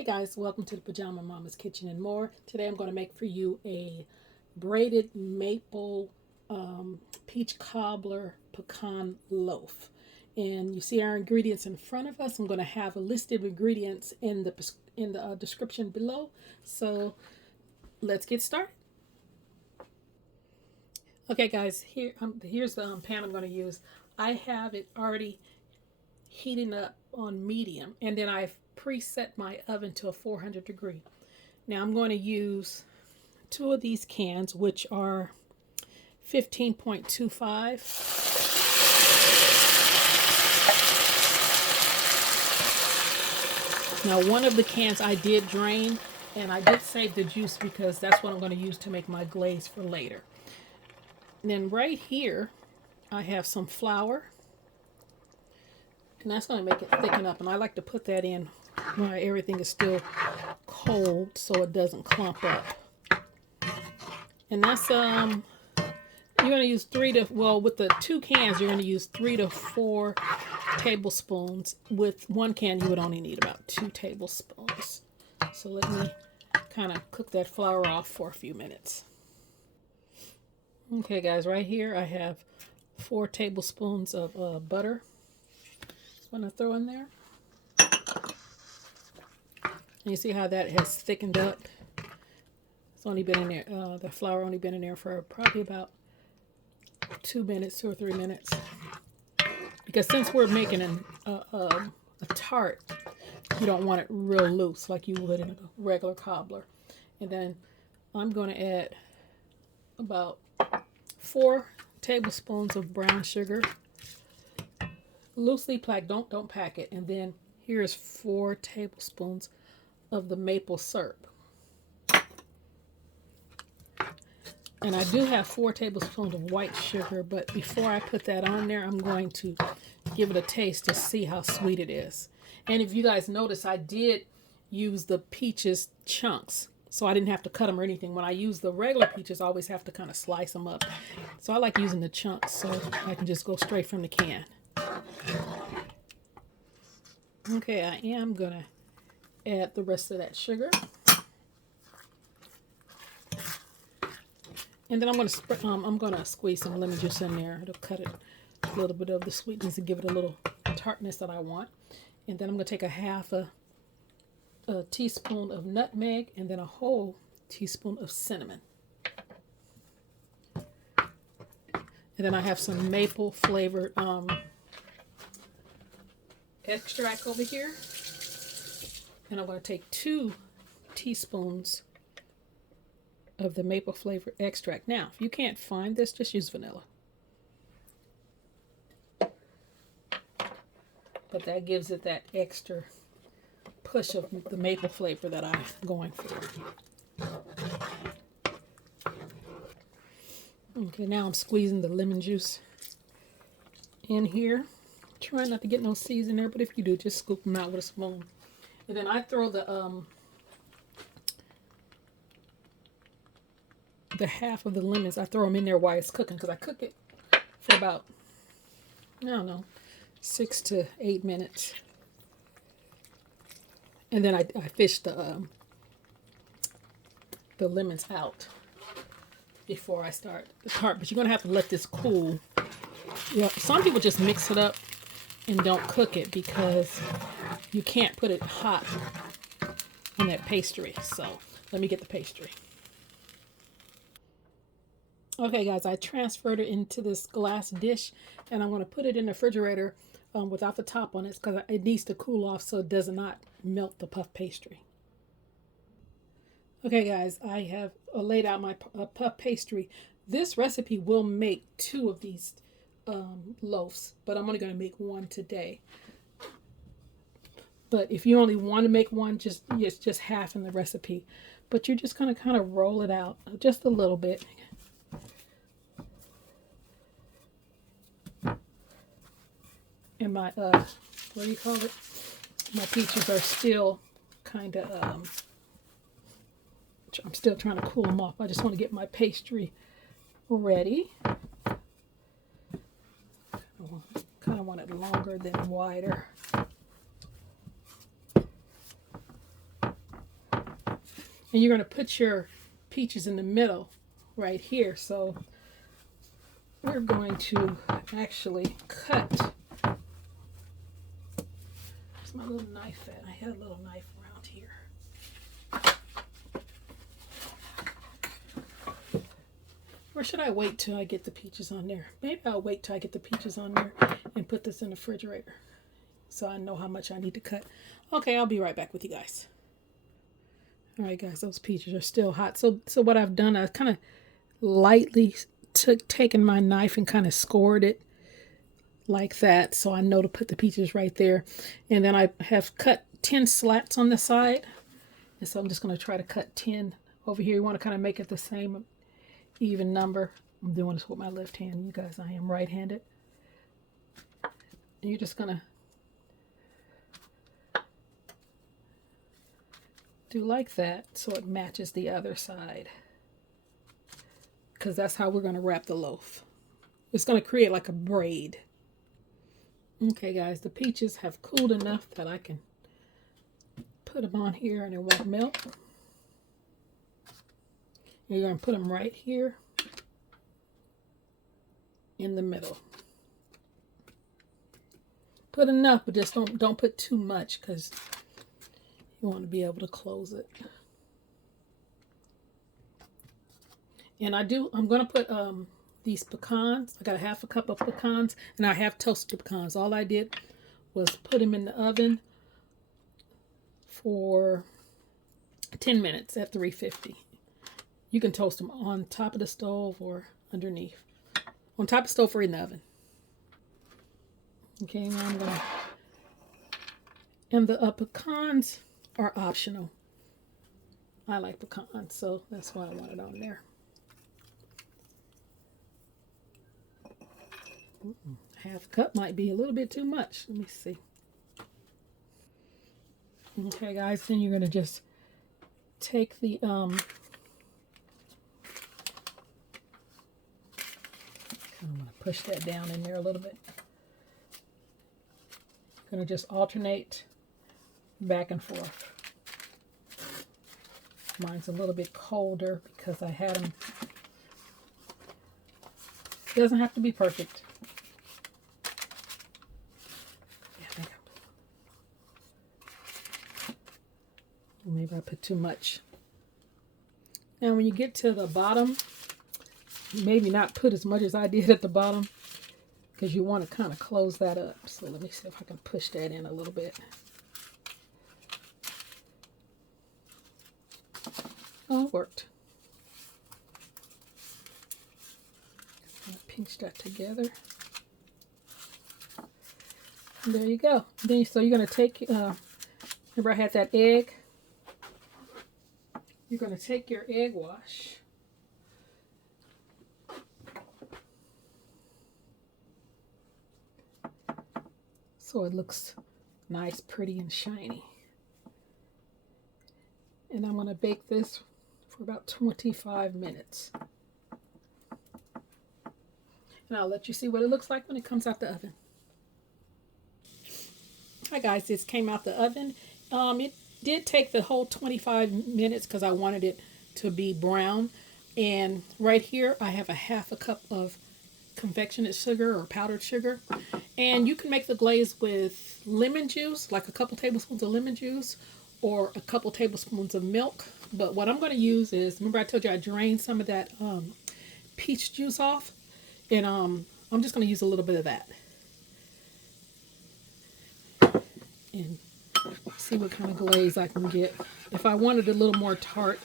Hey guys, welcome to the Pajama Mama's Kitchen and More. Today I'm going to make for you a braided maple peach cobbler pecan loaf. And you see our ingredients in front of us. I'm going to have a list of ingredients in the description below. So let's get started. Okay guys, here's the pan I'm going to use. I have it already heating up on medium, and then I've preset my oven to a 400 degree. Now I'm going to use two of these cans, which are 15.25. Now one of the cans I did drain, and I did save the juice because that's what I'm going to use to make my glaze for later. And then right here I have some flour, and that's going to make it thicken up, and I like to put that in while everything is still cold so it doesn't clump up. And that's you're going to use with the two cans you're going to use 3 to 4 tablespoons. With one can you would only need about 2 tablespoons. So let me kind of cook that flour off for a few minutes. Okay guys, right here I have 4 tablespoons of butter. I'm going to throw in there. And you see how that has thickened up? It's only been in there, the flour only been in there for probably about 2 or 3 minutes. Because since we're making a tart, you don't want it real loose like you would in a regular cobbler. And then I'm going to add about 4 tablespoons of brown sugar. Loosely packed, don't pack it. And then here's 4 tablespoons of the maple syrup. And I do have 4 tablespoons of white sugar, but before I put that on there, I'm going to give it a taste to see how sweet it is. And if you guys notice, I did use the peaches chunks, so I didn't have to cut them or anything. When I use the regular peaches, I always have to kind of slice them up. So I like using the chunks so I can just go straight from the can. Okay, I am going to add the rest of that sugar. And then I'm going to squeeze some lemon juice in there. It'll cut it a little bit of the sweetness and give it a little tartness that I want. And then I'm going to take a half a teaspoon of nutmeg and then a whole teaspoon of cinnamon. And then I have some maple flavored extract over here. And I'm going to take 2 teaspoons of the maple flavored extract. Now, if you can't find this, just use vanilla. But that gives it that extra push of the maple flavor that I'm going for. Okay, now I'm squeezing the lemon juice in here. Try not to get no seeds in there, but if you do, just scoop them out with a spoon. And then I throw the half of the lemons, I throw them in there while it's cooking, because I cook it for about, I don't know, 6 to 8 minutes. And then I fish the lemons out before I start the tart. But you're going to have to let this cool. Yeah, some people just mix it up and don't cook it because you can't put it hot on that pastry. So let me get the pastry. Okay guys, I transferred it into this glass dish, and I'm going to put it in the refrigerator without the top on it because it needs to cool off so it does not melt the puff pastry. Okay guys, I have laid out my puff pastry. This recipe will make 2 of these loaves, but I'm only going to make 1 today. But if you only want to make 1, it's just half in the recipe. But you're just going to kind of roll it out just a little bit. And my, what do you call it? My peaches are still kind of, I'm still trying to cool them off. I just want to get my pastry ready. Kind of want it longer than wider. And you're going to put your peaches in the middle right here. So we're going to actually cut. Where's my little knife at? I had a little knife around here. Or should I wait till I get the peaches on there? Maybe I'll wait till I get the peaches on there and put this in the refrigerator so I know how much I need to cut. Okay, I'll be right back with you guys. All right, guys, those peaches are still hot. So what I've done, I've kind of lightly taken my knife and kind of scored it like that, so I know to put the peaches right there. And then I have cut 10 slats on the side, and so I'm just going to try to cut 10 over here. You want to kind of make it the same even number. I'm doing this with my left hand, you guys. I am right-handed. And you're just going to do like that so it matches the other side, because that's how we're going to wrap the loaf. It's going to create like a braid. Okay, guys, the peaches have cooled enough that I can put them on here and it won't melt. You're going to put them right here in the middle. Put enough, but just don't put too much, because you want to be able to close it. And I'm going to put these pecans. I got a half a cup of pecans, and I have toasted pecans. All I did was put them in the oven for 10 minutes at 350. You can toast them on top of the stove or underneath. On top of the stove or in the oven. Okay, now I'm going to... And the pecans are optional. I like pecans, so that's why I want it on there. Half a cup might be a little bit too much. Let me see. Okay, guys, then you're going to just take the I'm going to push that down in there a little bit. I'm going to just alternate back and forth. Mine's a little bit colder because I had them. It doesn't have to be perfect. Maybe I put too much. Now when you get to the bottom, maybe not put as much as I did at the bottom, because you want to kind of close that up. So let me see if I can push that in a little bit. Oh, it worked. Pinch that together. And there you go. Then so you're going to take, remember I had that egg? You're going to take your egg wash. So it looks nice, pretty, and shiny. And I'm going to bake this for about 25 minutes. And I'll let you see what it looks like when it comes out the oven. Hi guys, this came out the oven. It did take the whole 25 minutes because I wanted it to be brown. And right here I have a half a cup of confectionate sugar or powdered sugar. And you can make the glaze with lemon juice, like a couple tablespoons of lemon juice, or a couple tablespoons of milk. But what I'm going to use is, remember I told you I drained some of that peach juice off, and I'm just going to use a little bit of that. And see what kind of glaze I can get. If I wanted a little more tart,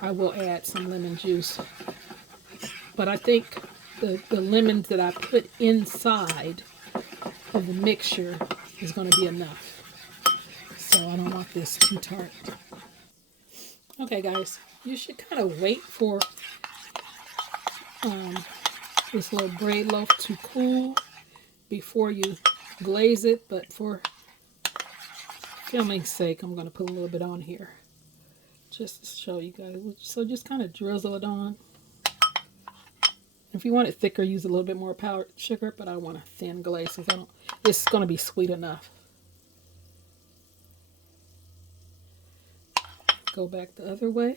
I will add some lemon juice. But I think the lemons that I put inside of the mixture is going to be enough. So I don't want this too tart. Okay guys, you should kind of wait for this little braid loaf to cool before you glaze it, but for filming's sake, I'm going to put a little bit on here just to show you guys. So just kind of drizzle it on. If you want it thicker, use a little bit more powdered sugar, but I want a thin glaze because it's going to be sweet enough. Go back the other way.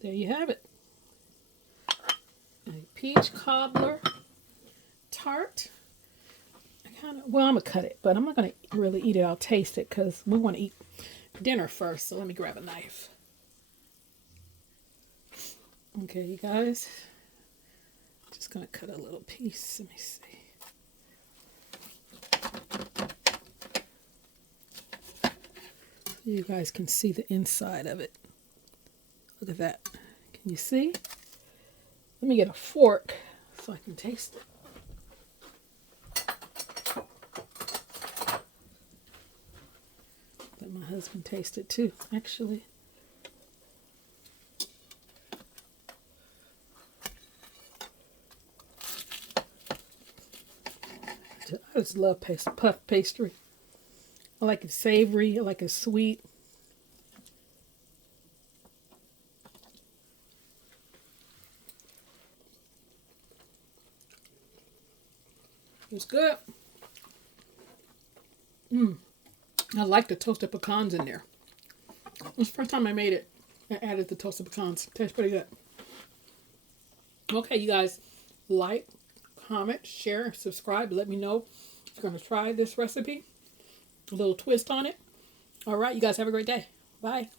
There you have it. A peach cobbler tart. Well, I'm going to cut it, but I'm not going to really eat it. I'll taste it because we want to eat dinner first. So let me grab a knife. Okay, you guys. Just going to cut a little piece. Let me see. You guys can see the inside of it. Look at that. Can you see? Let me get a fork so I can taste it. Let my husband taste it too, actually. I just love puff pastry. I like it savory, I like it sweet. It's good. I like the toasted pecans in there. It was the first time I made it. I added the toasted pecans. Tastes pretty good. Okay, you guys, like, comment, share, subscribe. Let me know if you're going to try this recipe. A little twist on it. All right, you guys have a great day. Bye.